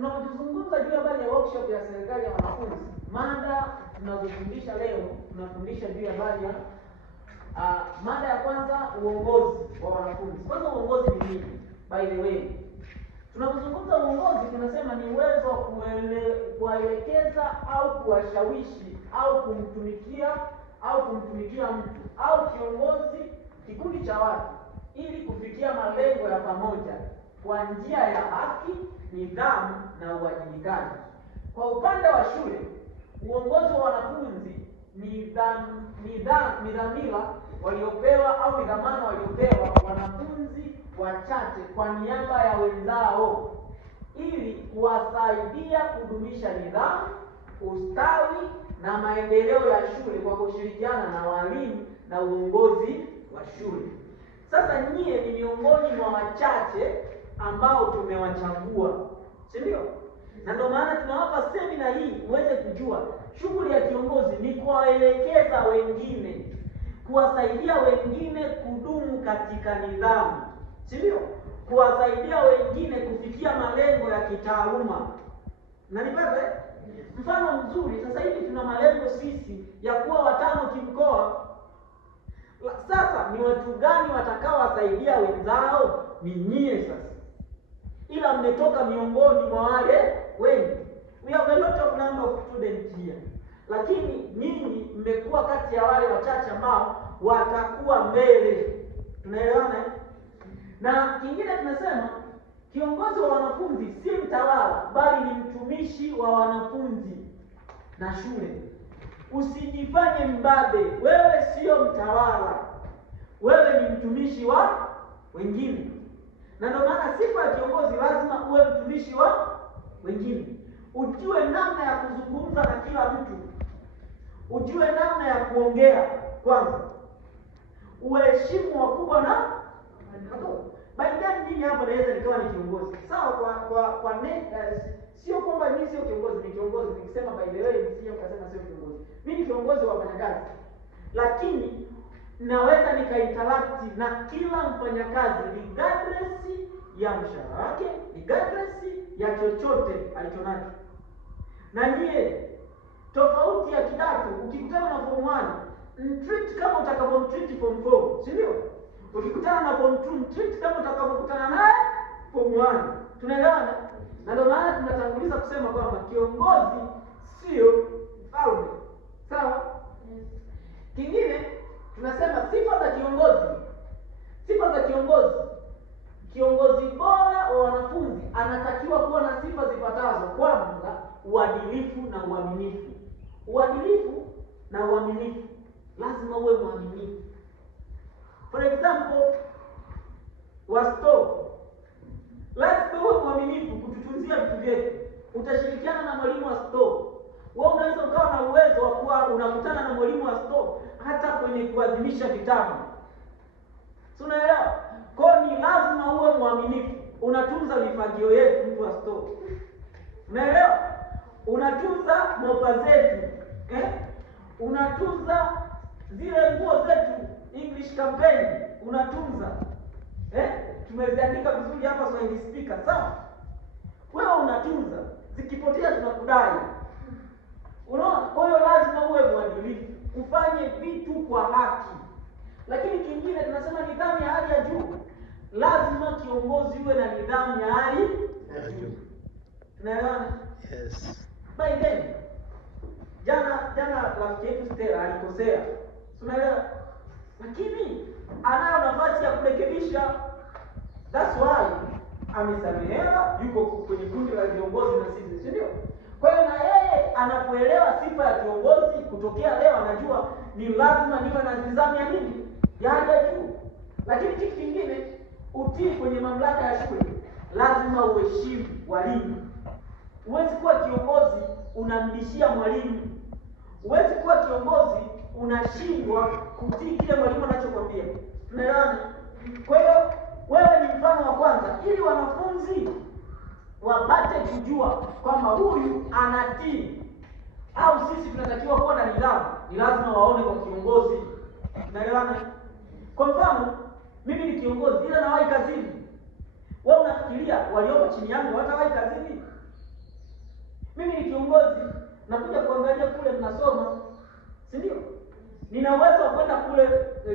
tunapozungumza juu ya habari ya workshop ya serikali ya wanafunzi, mada tunazofundisha leo tunafundisha juu ya habari ya mada ya kwanza, uongozi wa wanafunzi. Kwanza, uongozi ni nini? By the way, tunapozungumza uongozi tunasema ni uwezo wa kuwaelekeza au kuwashawishi au kumtumikia mtu au kiongozi, kikundi cha watu ili kufikia malengo ya pamoja kwa njia ya haki, nidhamu na uwajibikaji. Kwa upande wa shule, uongozi wa wanafunzi ni dhamira waliopewa au ni dhamana waliopewa wanafunzi wachache kwa niaba ya wenzao ili kuwasaidia kudumisha nidhamu, ustawi na maendeleo ya shule kwa kushirikiana na walimu na uongozi wa shule. Sasa nyie ni miongoni mwa wachache ambao tumewachagua, si ndio? Na ndio maana tunawapa semina hii uweze kujua shughuli ya kiongozi ni kuwaelekeza wengine, kuwasaidia wengine kudumu katika nidhamu, si ndio? Kuwasaidia wengine kufikia malengo ya kitaaluma. Na nipate mfano mzuri. Sasa hivi tuna malengo sisi ya kuwa watano kimkoa. Sasa ni watu gani watakaowasaidia wenzao? Ni nyie sasa. Ila mmetoka miongoni mwa wale wengi. We have a lot of number of students here. Lakini nyinyi mmekuwa kati ya wale wachache ambao watakuwa mbele. Tunaelewana? Na kingine tunasema kiongozi wa wanafunzi si mtawala bali ni mtumishi wa wanafunzi na shule. Usijifanye mbabe, wewe sio mtawala. Wewe ni mtumishi wa wengine. Na ndio maana sifa ya kiongozi lazima uwe mtumishi wa wengine. Ujue namna ya kuzungumza na kila mtu. Ujue namna ya kuongea kwanza. Uheshimu wakubwa na wadogo. By then mimi hapa naweza nikawa ni kiongozi. Sawa, kwa sio kwamba mimi sio kiongozi, ni kiongozi. Nikisema by the way msije mkasema sio kiongozi. Mimi ni kiongozi wa wafanyakazi. Lakini naweza nikainteract na kila mfanyakazi regardless ya mshahara wake, regardless ya chochote alichonacho. Na nyie tofauti ya kidato, ukikutana na form 1, mtreat kama utakavyomtreat form 4, si ndio? Ukikutana na form 2, mtreat kama utakavyokutana naye form 1. Tunaelewana? Na ndio maana tunatanguliza kusema kwamba kiongozi sio mfalme. Sawa? Kingine tunasema sifa za kiongozi. Sifa za kiongozi. Kiongozi bora wa wanafunzi anatakiwa kuwa na sifa zifuatazo. Kwanza, uadilifu na uaminifu. Uadilifu na uaminifu. Lazima uwe mwaminifu. For example, wasto. Lazima uwe mwaminifu kututunzia vitu vyetu. Utashirikiana na mwalimu wa store. Wewe unaweza ukawa na uwezo wa kuwa unakutana na mwalimu wa store hata kwenye kuadhimisha vitabu. Tunaelewa? Kwa ni lazima uwe mwaminifu. Unatunza mifagio yetu mtu wa store. Unaelewa? Unatunza mopa zetu. Unatunza zile nguo zetu English campaign. Unatunza. Tumeziandika vizuri hapa Swahili speaker, sawa? Wewe unatunza. Zikipotea tunakudai. Unaona? Kwa hiyo lazima uwe mwadilifu. Ufanye vitu kwa haki. Lakini kingine tunasema nidhamu ya hali ya juu. Lazima kiongozi uwe na nidhamu ya hali ya juu. Tunaelewana? Yes. By then, jana rafiki yetu Stella alikosea. Tunaelewa? Lakini anayo nafasi ya kurekebisha. That's why amesamehewa, yuko kwenye kundi la viongozi na sisi, si ndio? Kwa hiyo na yeye anapoelewa sifa ya kiongozi, kutokea leo anajua ni lazima niwe na nidhamu ya nini? Ya hali ya juu. Lakini kitu kingine, utii kwenye mamlaka ya shule. Lazima uheshimu walimu. Huwezi kuwa kiongozi unambishia mwalimu. Huwezi kuwa kiongozi unashindwa kutii kile mwalimu anachokwambia. Tunaelewana? Kwa hiyo wewe ni mfano wa kwanza ili wanafunzi wapate kujua kwamba huyu anatii au sisi tunatakiwa kuwa na nidhamu. Ni lazima waone kwa kiongozi. Tunaelewana? Kwa mfano, mimi ni kiongozi ila nawahi kazini. Wewe unafikiria waliopo chini yangu watawahi kazini? Mimi ni kiongozi, nakuja kuangalia kule mnasoma, si ndio? Nina uwezo wa kwenda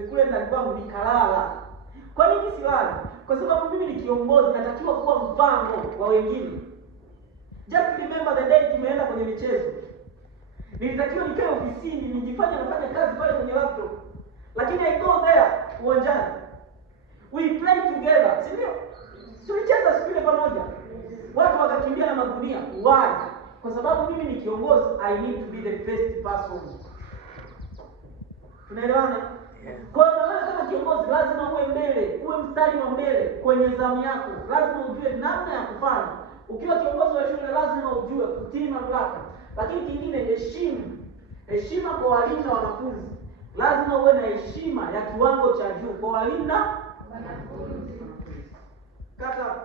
kule ndani kwangu nikalala. Kwa nini silala? Kwa sababu mimi ni kiongozi, natakiwa kuwa mfano wa wengine. Just remember the day tumeenda kwenye michezo. Nilitakiwa nikae ofisini, nijifanye nafanya kazi pale kwenye laptop. Lakini I go there uwanjani. We play together, si ndio? Tulicheza siku ile pamoja. Watu wakakimbia na magunia. Why? Kwa sababu mimi ni kiongozi, I need to be the first person. Tunaelewana? Kwa hiyo wewe kama kiongozi lazima uwe mbele, uwe mstari wa mbele kwenye zamu yako. Lazima ujue namna ya kufanya. Ukiwa kiongozi wa shule lazima ujue kutii mamlaka. Lakini kingine, heshima kwa walimu na wanafunzi. Lazima uwe na heshima ya kiwango cha juu kwa walimu na wanafunzi. Kata